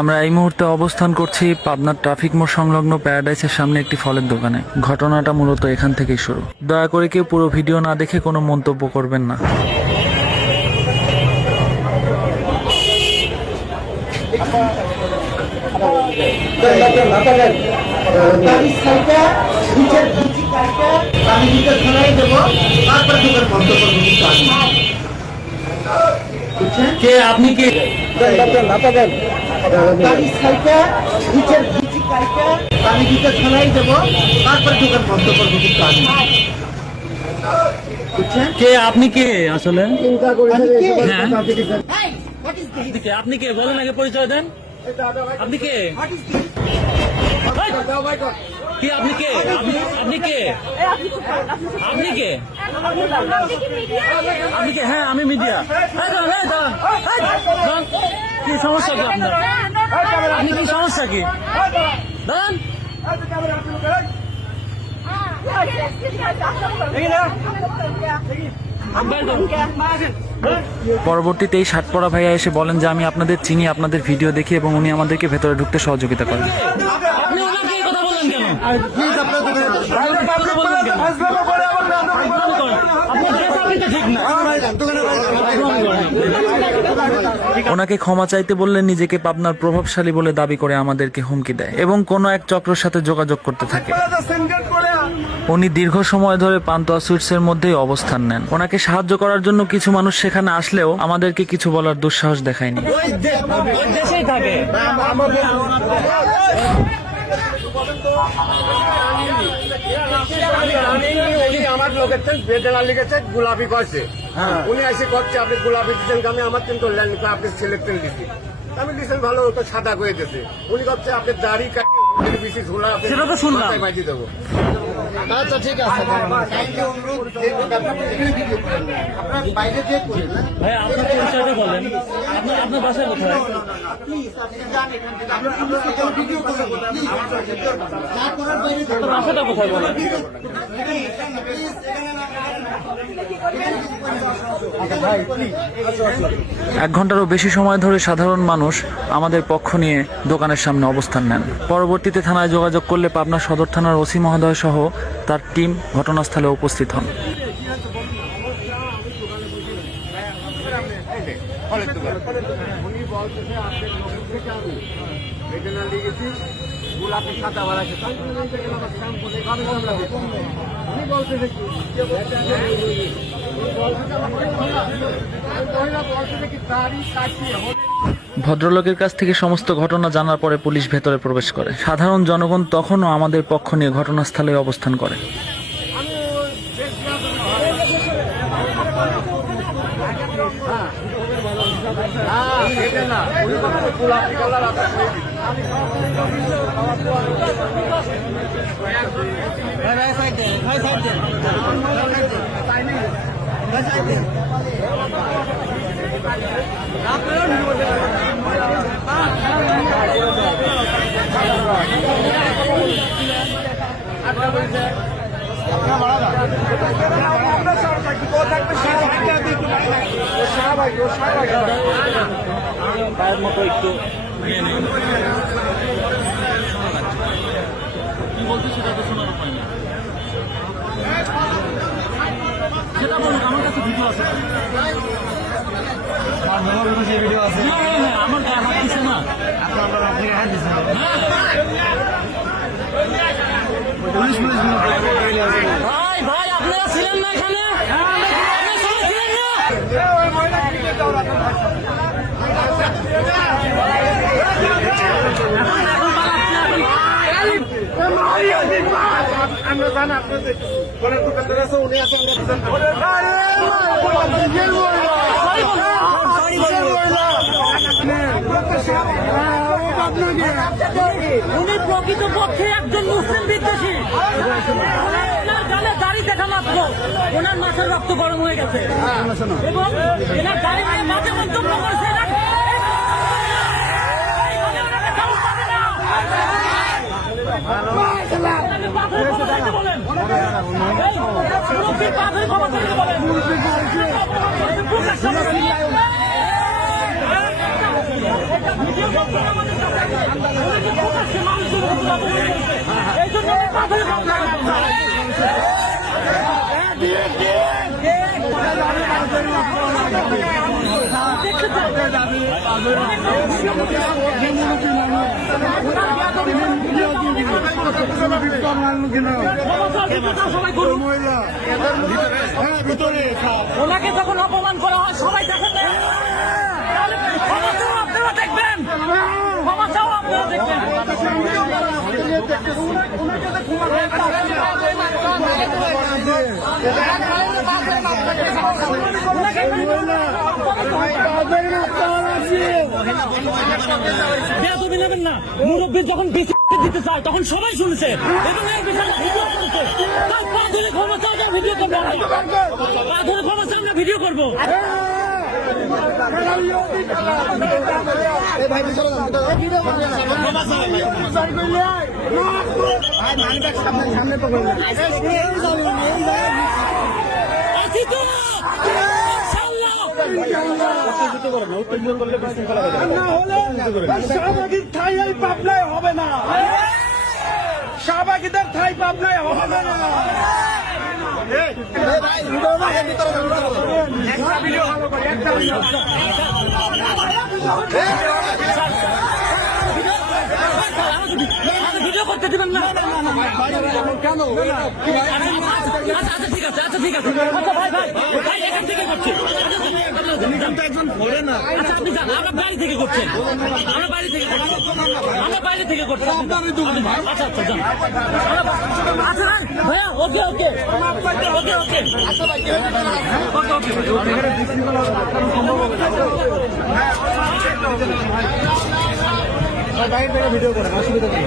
আমরা এই মুহূর্তে অবস্থান করছি পাবনার ট্রাফিক মোড় সংলগ্ন প্যারাডাইসের সামনে একটি ফলের দোকানে। ঘটনাটা মূলত এখান থেকেই শুরু। দয়া করে কেউ পুরো ভিডিও না দেখে কোনো মন্তব্য করবেন না। কে আপনি কে? কে আপনি কে আসলে? আপনি কে বলেন, আগে পরিচয় দেন। আপনি কে? কি আপনি কে? আপনি কে? আপনি কে? আপনি কে? হ্যাঁ আমি মিডিয়া। কি সমস্যা কি আপনার? আপনি কি সমস্যা কি? দাঁড়ান। পরবর্তীতে এই শার্ট পরা ভাইয়া এসে বলেন যে আমি আপনাদের চিনি, আপনাদের ভিডিও দেখি, এবং উনি আমাদেরকে ভেতরে ঢুকতে সহযোগিতা করেন। ওনাকে ক্ষমা চাইতে বললে নিজেকে পাবনার প্রভাবশালী বলে দাবি করে আমাদেরকে হুমকি দেয় এবং কোনো এক চক্রের সাথে যোগাযোগ করতে থাকে। উনি দীর্ঘ সময় ধরে পান্তুয়া সুইটসের মধ্যেই অবস্থান নেন। ওনাকে সাহায্য করার জন্য কিছু মানুষ সেখানে আসলেও আমাদেরকে কিছু বলার দুঃসাহস দেখায়নি। আমার লোকের বেদনা লিখেছে গোলাপি করছে, উনি এসে করছে আপনি গোলাপি দিচ্ছেন, আমি আমার কিন্তু আপনি সিলেক্টেন দিচ্ছি, আমি দিচ্ছেন ভালো তো সাদা করে দিয়েছে, উনি করছে আপনি দাড়ি কাটিয়ে বেশি ঝোলা সেটা তো শুনলাম মাঝি দেবো। আচ্ছা ঠিক আছে, আপনার বাসায় কোথায়? বাসাটা কোথায় বলেন? এক ঘন্টারও বেশি সময় ধরে সাধারণ মানুষ আমাদের পক্ষ নিয়ে দোকানের সামনে অবস্থান নেন। পরবর্তীতে থানায় যোগাযোগ করলে পাবনা সদর থানার ওসি মহোদয় সহ তার টিম ঘটনাস্থলে উপস্থিত হন। ভদ্রলোকের কাছ থেকে সমস্ত ঘটনা জানার পরে পুলিশ ভেতরে প্রবেশ করে। সাধারণ জনগণ তখনও আমাদের পক্ষ নিয়ে ঘটনাস্থলে অবস্থান করে। মতো একটু কি বলছি সেটা তো শোনার উপায় না। সেটা বলুন, আমার কাছে ভিডিও আছে। ভিডিও আছে আমার হাত দিচ্ছে না, আপনি হাত দিচ্ছেন। ভাই ভাই আপনারা ছিলেন না এখানে? আমরা জানি আপনাদের কোন দোকানদার আছে, উনি আছে, উনি প্রকৃতপক্ষে একজন মুসলিম বিদ্বেষী। ওনার গালে দাড়ি দেখা মাত্র ওনার মাথার রক্ত গরম হয়ে গেছে এবং এনার দাড়ি নিয়ে বাজে মন্তব্য করছে। বলেন মুরব্বীর পা ধরে ক্ষমা চাইতে বলেন এই জন্য পা ধরে ক্ষমা ওনাকে যখন অপমান করা হয় সবাই দেখেন না ক্ষমতাও আপনারা দেখবেন ক্ষমতাও আপনারা দেখবেন বেয়াদবি নেবেন না মুরব্বী যখন দিতে চায় তখন সবাই শুনছে এবং এই বিষয়ে ভিডিও করছে তার পা ধরে ক্ষমতা ভিডিও করবো পা ধরে ক্ষমতা আমরা ভিডিও করবো শাহবাগীর ঠাই এই পাবনায় হবে না, শাহবাগীদের ঠাই পাবনায় হবে না। ভিডিও করতে দিবেন না কেন? আচ্ছা ঠিক আছে, আচ্ছা ঠিক আছে, আচ্ছা ভাই ভাই ভাই এখান থেকে করছি। আচ্ছা আপনি যান, আমরা বাড়ি থেকে করছেন, আমরা বাইরে থেকে করছি, আমরা বাইরে থেকে করছি। আচ্ছা আচ্ছা যান, আচ্ছা ভাইয়া ওকে ওকে ওকে ওকে বাইরে থেকে ভিডিও করেন, অসুবিধা নেই।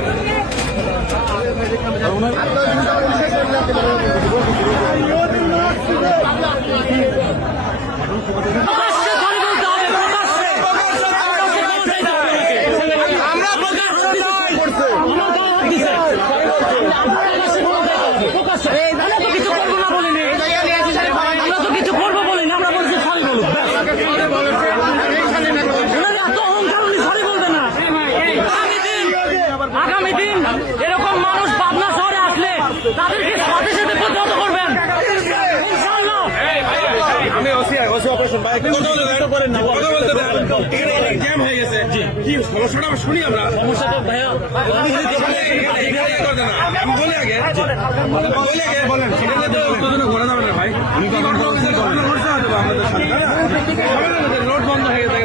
আগামী দিন এরকম মানুষ পাবনা শহরে আসলে তাদেরকে সাথে সাথে প্রতিহত করবেন ইনশাআল্লাহ। আমি অপারেশন ভাই করেন না, জ্যাম হয়ে গেছে। কি সমস্যাটা শুনি আমরা। সমস্যাটা ভাইয়া আমি বলি আগে বলেন, সেখানে তো উত্তেজনা ঘোরা যাবে না ভাই। আমি তো রোড বন্ধ হয়ে গেছে,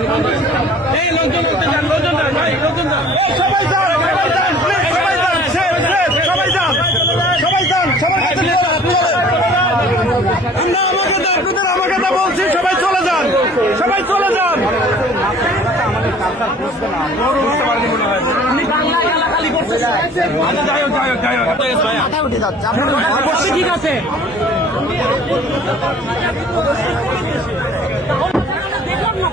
এই লোকজন ভাই, লোকজন সবাই যান, আমাকে বলছি সবাই চলে যান, সবাই চলে যান। আপনি বাংলা গালাগালি করতেছেন। ঠিক আছে দেখলাম না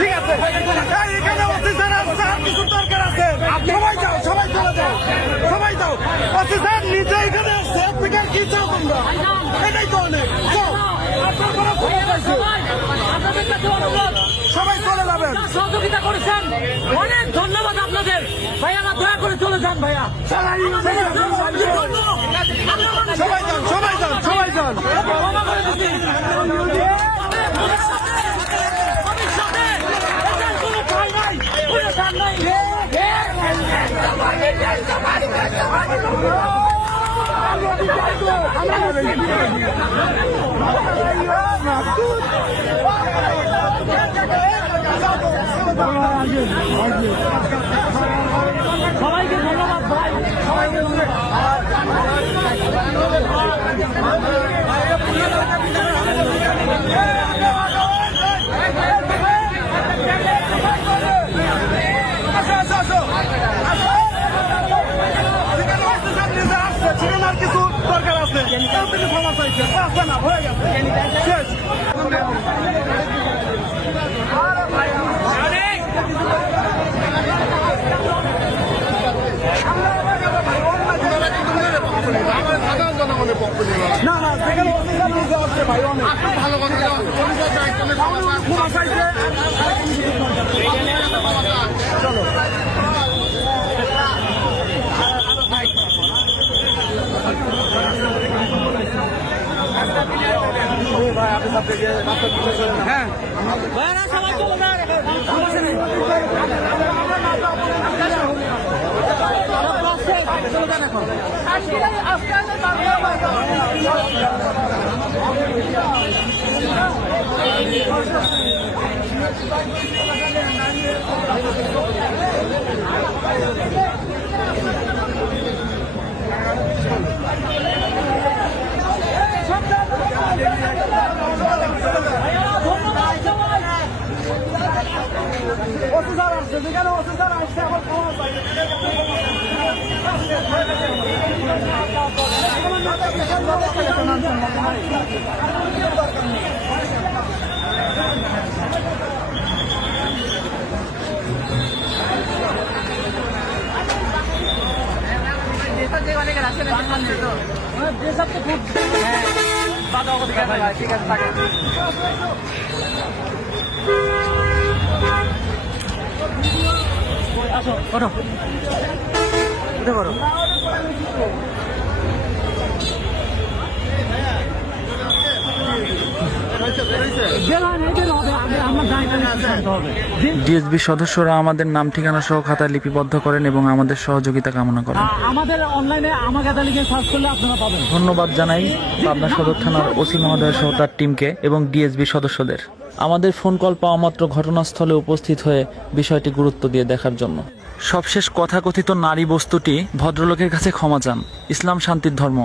ঠিক আছে, এখানে অফিসার আসছে, কিছু দরকার আছে, সবাই যাও, সবাই চলে যাও, সবাই যাও। অফিসার নিজে এখানে আসছে, আপনার কি চাও তোমরা? এটাই তো অনেক, সবাই চলে যাবেন। সহযোগিতা করেছেন, অনেক ধন্যবাদ আপনাদের। ভাইয়া না দয়া করে চলে যান ভাইয়া, সবাই যান, সবাই যান, সবাই যান। আমরা সবাইকে ধন্যবাদ ভাই, সবাইকে আর কিছু দরকার আছে, ক্ষমা চাইছে, আসবে না, হয়ে গেছে, শেষ। না না, সেখানে অফিসার নিজে আসছে ভাই, অনেক ভালো কথা, ক্ষমা চাইছে। চলো হ্যাঁ, ভাইরা সবাই চলে যান, সমস্যা নেই। চলে যান এখন। অফিসার আসছে, যেখানে অফিসার আসছে আবার ক্ষমা চাইছে। যেসব তো খুব বাধা অবস্থা ভাই, ঠিক আছে থাকে। আসো ওঠো, উঠে পড়ো। ডিএসবি সদস্যরা আমাদের নাম ঠিকানা সহ খাতায় লিপিবদ্ধ করেন এবং আমাদের সহযোগিতা কামনা করেন। আমাদের অনলাইনে আমার কাছে লিখে সার্চ করলে আপনারা পাবেন। ধন্যবাদ জানাই পাবনা সদর থানার ওসি মহোদয় সহ তার টিমকে এবং ডিএসবি সদস্যদের আমাদের ফোন কল পাওয়া মাত্র ঘটনাস্থলে উপস্থিত হয়ে বিষয়টি গুরুত্ব দিয়ে দেখার জন্য। সবশেষ কথাকথিত নারী বস্তুটি ভদ্রলোকের কাছে ক্ষমা চান। ইসলাম শান্তির ধর্ম,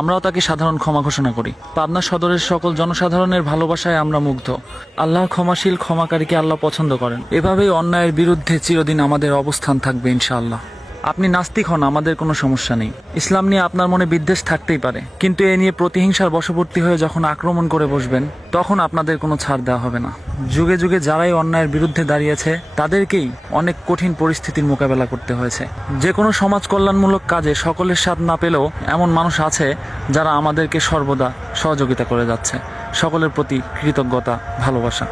আমরাও তাকে সাধারণ ক্ষমা ঘোষণা করি। পাবনা সদরের সকল জনসাধারণের ভালোবাসায় আমরা মুগ্ধ। আল্লাহ ক্ষমাশীল, ক্ষমাকারীকে আল্লাহ পছন্দ করেন। এভাবেই অন্যায়ের বিরুদ্ধে চিরদিন আমাদের অবস্থান থাকবে ইনশাআল্লাহ। আপনি নাস্তিক হন, আমাদের কোনো সমস্যা নেই। ইসলাম নিয়ে আপনার মনে বিদ্বেষ থাকতেই পারে, কিন্তু এ নিয়ে প্রতিহিংসার বশবর্তী হয়ে যখন আক্রমণ করে বসবেন তখন আপনাদের কোনো ছাড় দেওয়া হবে না। যুগে যুগে যারাই অন্যায়ের বিরুদ্ধে দাঁড়িয়েছে তাদেরকেই অনেক কঠিন পরিস্থিতির মোকাবেলা করতে হয়েছে। যে কোনো সমাজ কল্যাণমূলক কাজে সকলের সাথ না পেলেও এমন মানুষ আছে যারা আমাদেরকে সর্বদা সহযোগিতা করে যাচ্ছে। সকলের প্রতি কৃতজ্ঞতা, ভালোবাসা।